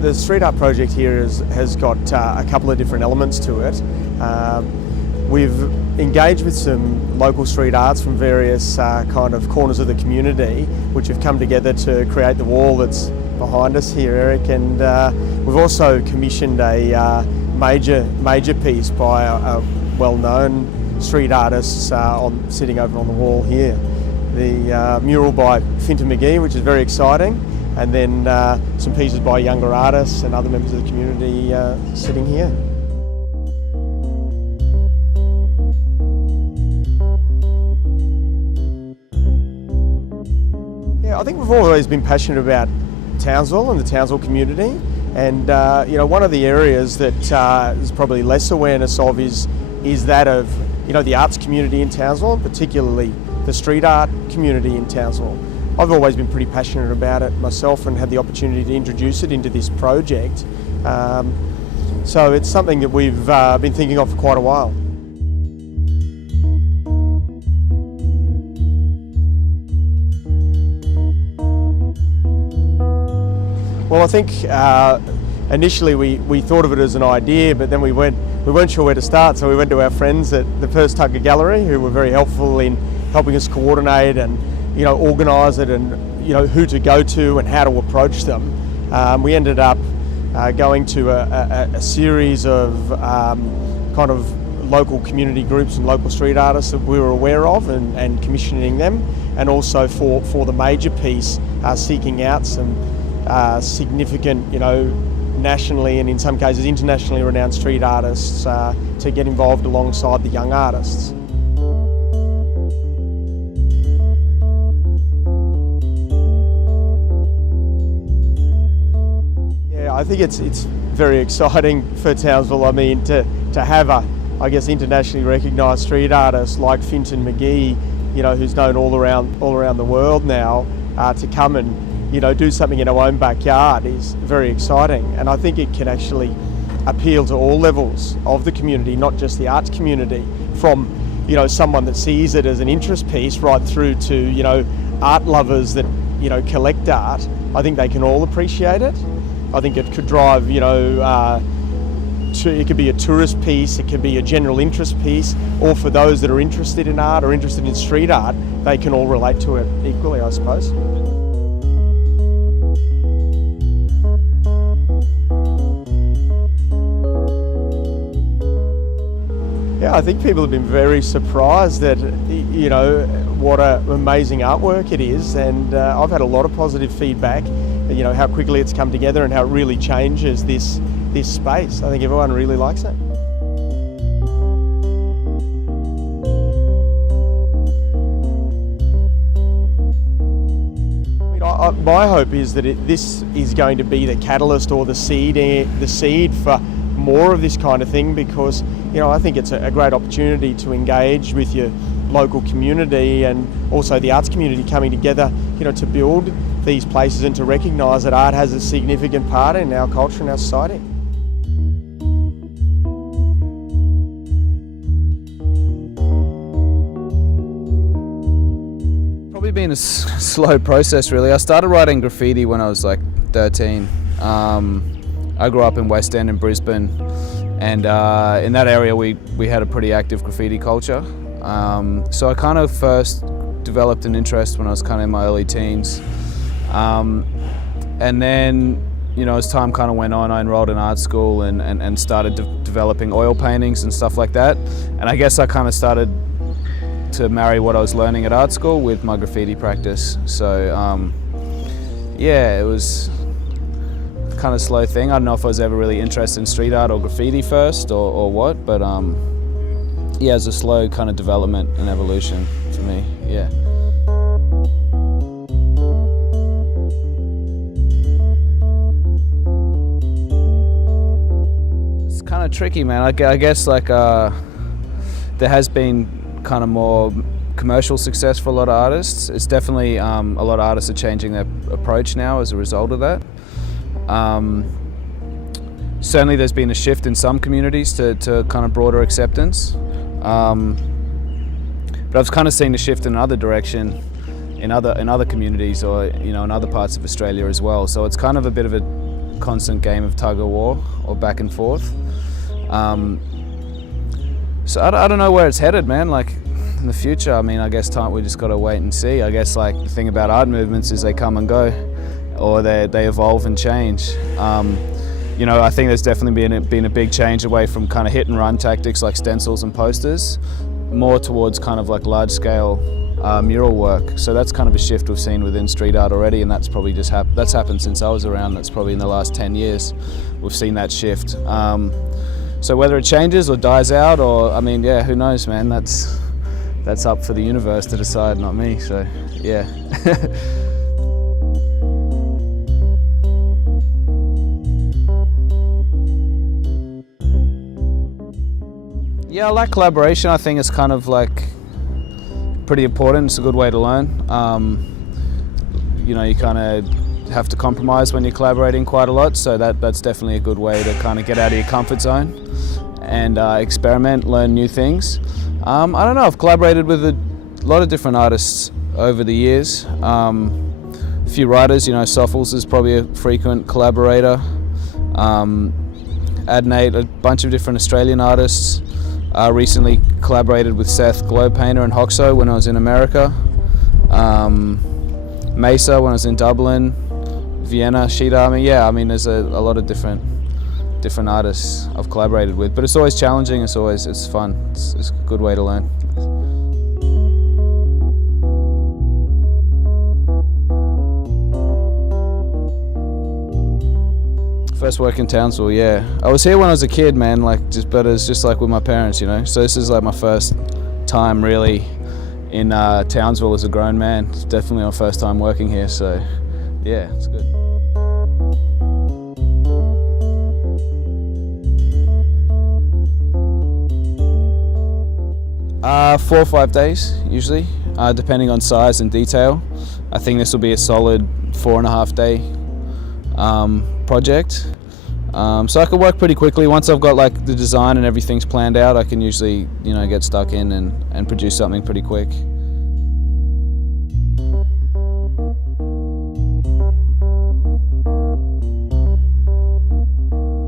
The street art project here has got a couple of different elements to it. We've engaged with some local street arts from various kind of corners of the community, which have come together to create the wall that's behind us here, Eric. And we've also commissioned a major piece by a well-known street artist sitting over on the wall here. The mural by Fintan Magee, which is very exciting. And then some pieces by younger artists and other members of the community sitting here. Yeah, I think we've always been passionate about Townsville and the Townsville community, and you know, one of the areas that there's probably less awareness of is that of the arts community in Townsville, and particularly the street art community in Townsville. I've always been pretty passionate about it myself and had the opportunity to introduce it into this project. So it's something that we've been thinking of for quite a while. Well, I think initially we thought of it as an idea, but then we weren't sure where to start, so we went to our friends at the First Tugger Gallery, who were very helpful in helping us coordinate and organise it, and who to go to and how to approach them. We ended up going to a series of kind of local community groups and local street artists that we were aware of, and commissioning them, and also for the major piece, seeking out some significant, nationally and in some cases internationally renowned street artists to get involved alongside the young artists. I think it's very exciting for Townsville. I mean, to have a internationally recognised street artist like Fintan Magee, who's known all around the world now, to come and do something in our own backyard is very exciting. And I think it can actually appeal to all levels of the community, not just the arts community, from someone that sees it as an interest piece right through to art lovers that collect art. I think they can all appreciate it. I think it could drive, it could be a tourist piece, it could be a general interest piece, or for those that are interested in art or interested in street art, they can all relate to it equally, I suppose. Yeah, I think people have been very surprised that, what an amazing artwork it is, and I've had a lot of positive feedback, how quickly it's come together and how it really changes this space. I think everyone really likes it. My hope is that this is going to be the catalyst or the seed for more of this kind of thing, because I think it's a great opportunity to engage with your local community and also the arts community coming together, to build these places and to recognise that art has a significant part in our culture and our society. Probably been a slow process, really. I started writing graffiti when I was like 13. I grew up in West End in Brisbane, and in that area we had a pretty active graffiti culture. So I kind of first developed an interest when I was kind of in my early teens. And then, as time kind of went on, I enrolled in art school and started developing oil paintings and stuff like that. And I guess I kind of started to marry what I was learning at art school with my graffiti practice. So yeah, it was kind of slow thing. I don't know if I was ever really interested in street art or graffiti first or what, but yeah, it's a slow kind of development and evolution for me, yeah. It's kind of tricky, man. I guess like there has been kind of more commercial success for a lot of artists. It's definitely, a lot of artists are changing their approach now as a result of that. Certainly there's been a shift in some communities to kind of broader acceptance. But I've kind of seen a shift in another direction in other communities, or in other parts of Australia as well. So it's kind of a bit of a constant game of tug of war, or back and forth. So I don't know where it's headed, man. Like in the future, I mean, I guess we just got to wait and see. I guess like the thing about art movements is they come and go, or they evolve and change. I think there's definitely been a big change away from kind of hit and run tactics like stencils and posters, more towards kind of like large scale mural work. So that's kind of a shift we've seen within street art already, and that's probably just that's happened since I was around. That's probably in the last 10 years we've seen that shift. So whether it changes or dies out, or I mean, yeah, who knows, man? That's up for the universe to decide, not me. So yeah. Yeah, I like collaboration. I think it's kind of like pretty important. It's a good way to learn. You kind of have to compromise when you're collaborating quite a lot, so that's definitely a good way to kind of get out of your comfort zone and experiment, learn new things. I don't know, I've collaborated with a lot of different artists over the years. A few writers, Soffles is probably a frequent collaborator. Adnate, a bunch of different Australian artists. Recently collaborated with Seth, globe painter, and Hoxo when I was in America. Mesa when I was in Dublin. Vienna, Sheet Army. Yeah, I mean, there's a lot of different artists I've collaborated with, but it's always challenging. It's fun. It's a good way to learn. First work in Townsville, yeah. I was here when I was a kid, man, but it's just like with my parents, So this is like my first time really in Townsville as a grown man. It's definitely my first time working here, so yeah, it's good. 4 or 5 days, usually, depending on size and detail. I think this will be a solid 4.5 day project. So I can work pretty quickly. Once I've got like the design and everything's planned out, I can usually, get stuck in and produce something pretty quick.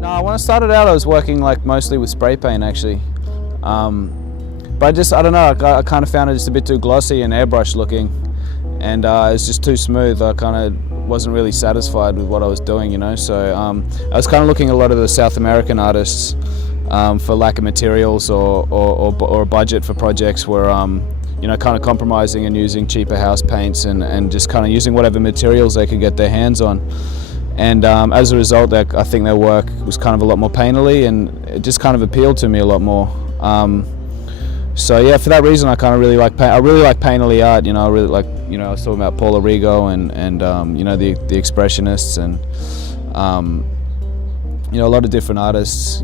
No, when I started out I was working like mostly with spray paint actually. But I don't know, I kind of found it just a bit too glossy and airbrush looking, and it's just too smooth. I kind of wasn't really satisfied with what I was doing, So I was kind of looking at a lot of the South American artists for lack of materials or a budget for projects where kind of compromising and using cheaper house paints and just kind of using whatever materials they could get their hands on. And as a result, I think their work was kind of a lot more painterly, and it just kind of appealed to me a lot more. So yeah, for that reason, I kind of really like paint. I really like painterly art. I really like. I was talking about Paul Arrigo and the expressionists and a lot of different artists.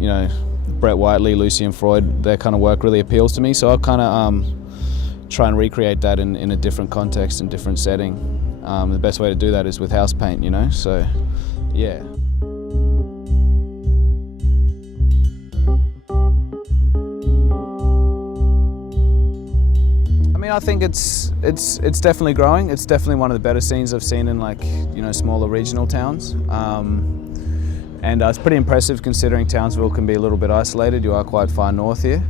Brett Whiteley, Lucian Freud. Their kind of work really appeals to me. So I'll kind of try and recreate that in a different context and different setting. The best way to do that is with house paint. So yeah. I think it's definitely growing. It's definitely one of the better scenes I've seen in smaller regional towns. And it's pretty impressive considering Townsville can be a little bit isolated. You are quite far north here.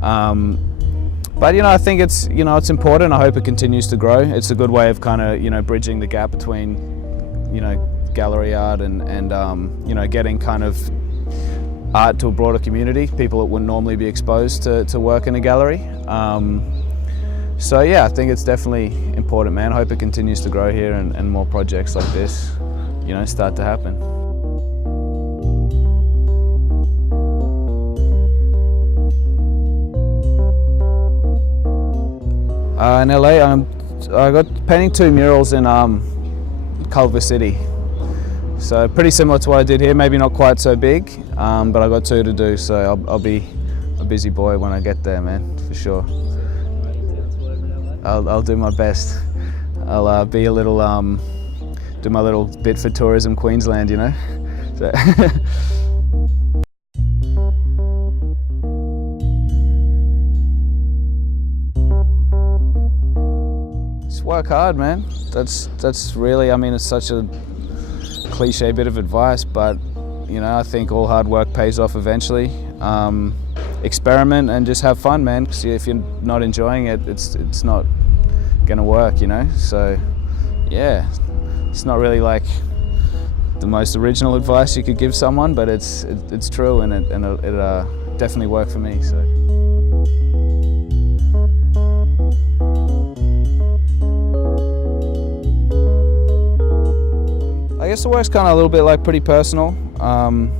But I think it's important. I hope it continues to grow. It's a good way of kind of bridging the gap between gallery art and getting kind of art to a broader community. People that wouldn't normally be exposed to work in a gallery. So yeah, I think it's definitely important, man. I hope it continues to grow here and more projects like this, start to happen. In LA, I got painting 2 murals in Culver City. So pretty similar to what I did here, maybe not quite so big, but I got 2 to do, so I'll be busy boy when I get there, man, for sure. I'll do my best. I'll be a little, do my little bit for Tourism Queensland, you know. So just work hard, man. That's really, I mean, it's such a cliche bit of advice, but you know, I think all hard work pays off eventually. Experiment and just have fun, man, because if you're not enjoying it, it's not gonna work, you know. So yeah, it's not really like the most original advice you could give someone, but it's true, and it definitely worked for me. So. I guess the work's kind of a little bit like pretty personal, kind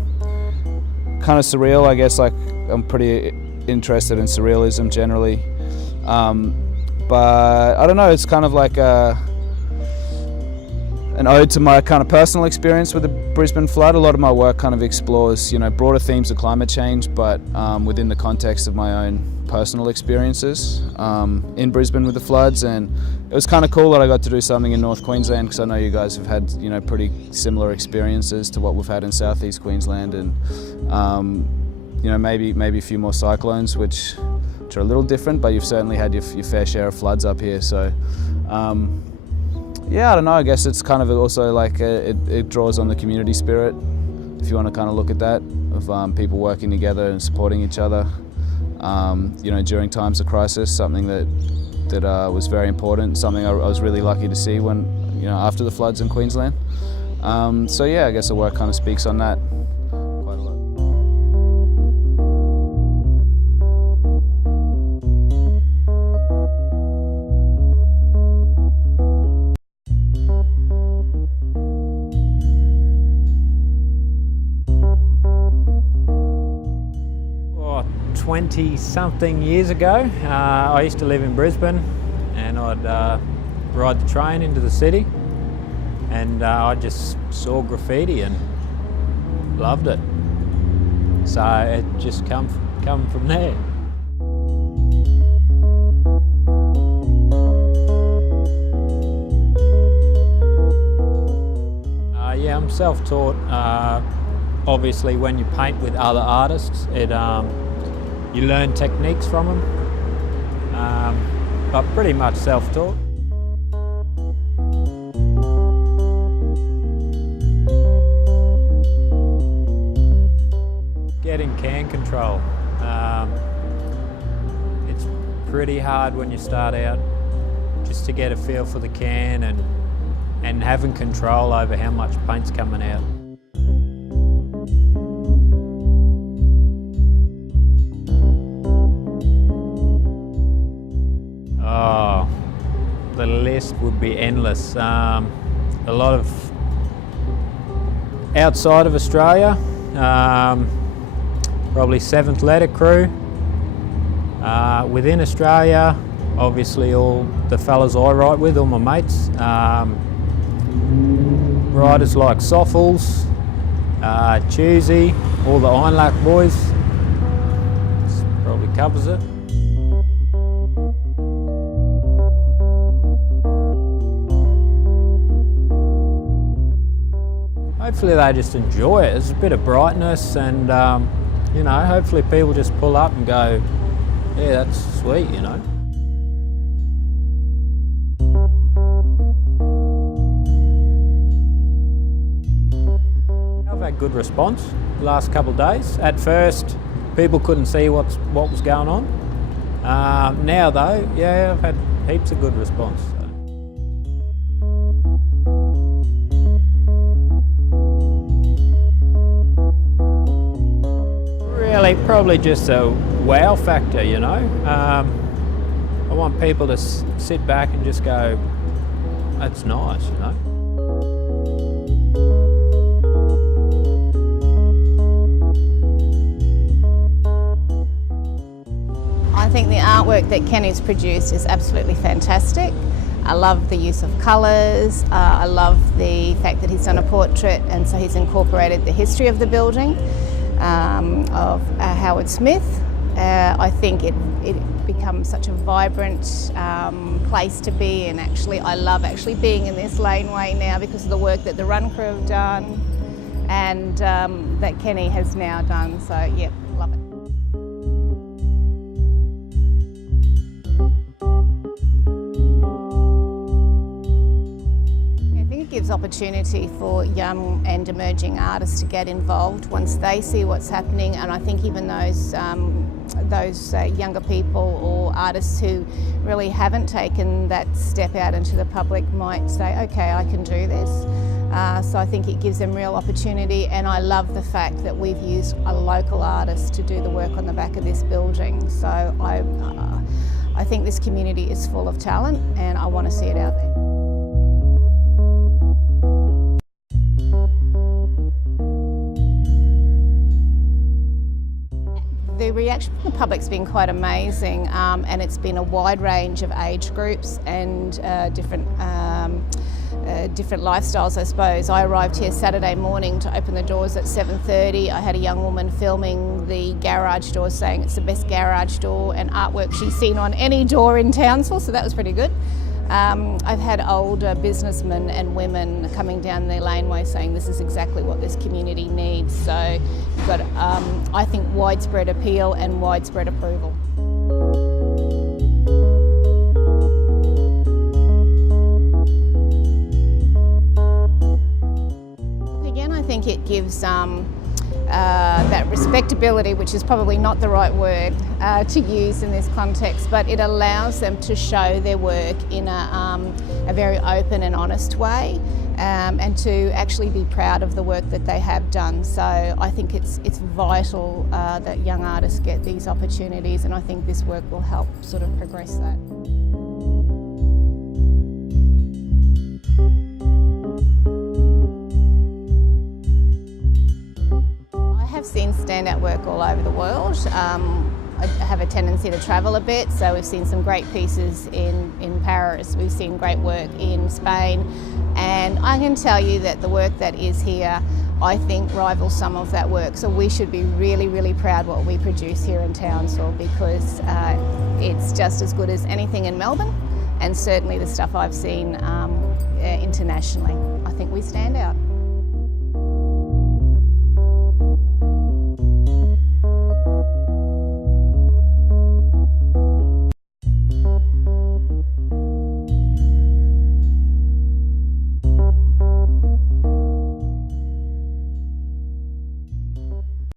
of surreal. I guess like I'm pretty interested in surrealism generally, but I don't know. It's kind of like an ode to my kind of personal experience with the Brisbane flood. A lot of my work kind of explores, you know, broader themes of climate change, but within the context of my own personal experiences in Brisbane with the floods. And it was kind of cool that I got to do something in North Queensland, because I know you guys have had, you know, pretty similar experiences to what we've had in Southeast Queensland, and you know, maybe a few more cyclones, which are a little different, but you've certainly had your fair share of floods up here. So yeah, I don't know, I guess it's kind of also like it draws on the community spirit, if you want to kind of look at that, of people working together and supporting each other, you know, during times of crisis, something that was very important, something I was really lucky to see when, you know, after the floods in Queensland. So yeah, I guess the work kind of speaks on that quite a lot. Oh, 20-something years ago, I used to live in Brisbane, and I'd ride the train into the city, and I just saw graffiti and loved it. So it just come from there. Yeah, I'm self-taught. Obviously, when you paint with other artists, you learn techniques from them, but pretty much self-taught. Getting can control. It's pretty hard when you start out, just to get a feel for the can and having control over how much paint's coming out. Oh, the list would be endless. A lot of outside of Australia, probably 7th letter crew. Within Australia, obviously all the fellas I write with, all my mates. Writers like Soffles, Choosy, all the Ironlack boys. This probably covers it. Hopefully they just enjoy it. There's a bit of brightness, and you know, hopefully people just pull up and go, yeah, that's sweet, you know. I've had good response the last couple of days. At first, people couldn't see what was going on. Now though, yeah, I've had heaps of good response. Really, probably just a wow factor, you know. I want people to sit back and just go, that's nice, you know. I think the artwork that Kenny's produced is absolutely fantastic. I love the use of colours, I love the fact that he's done a portrait, and so he's incorporated the history of the building of Howard Smith, I think it becomes such a vibrant place to be in. Actually, I love actually being in this laneway now because of the work that the run crew have done and that Kenny has now done. So, yeah, love it. Gives opportunity for young and emerging artists to get involved once they see what's happening, and I think even those younger people or artists who really haven't taken that step out into the public might say, okay, I can do this. So I think it gives them real opportunity, and I love the fact that we've used a local artist to do the work on the back of this building. So I think this community is full of talent and I want to see it out there. The reaction from the public's been quite amazing, and it's been a wide range of age groups and different lifestyles, I suppose. I arrived here Saturday morning to open the doors at 7:30. I had a young woman filming the garage door saying it's the best garage door and artwork she's seen on any door in Townsville, so that was pretty good. I've had older businessmen and women coming down the laneway saying this is exactly what this community needs. So you've got, I think, widespread appeal and widespread approval. Again, I think it gives that respectability, which is probably not the right word to use in this context, but it allows them to show their work in a very open and honest way, and to actually be proud of the work that they have done. So I think it's vital that young artists get these opportunities, and I think this work will help sort of progress that. I've seen standout work all over the world. I have a tendency to travel a bit, so we've seen some great pieces in Paris, we've seen great work in Spain, and I can tell you that the work that is here, I think, rivals some of that work. So we should be really, really proud what we produce here in Townsville, because it's just as good as anything in Melbourne, and certainly the stuff I've seen internationally. I think we stand out.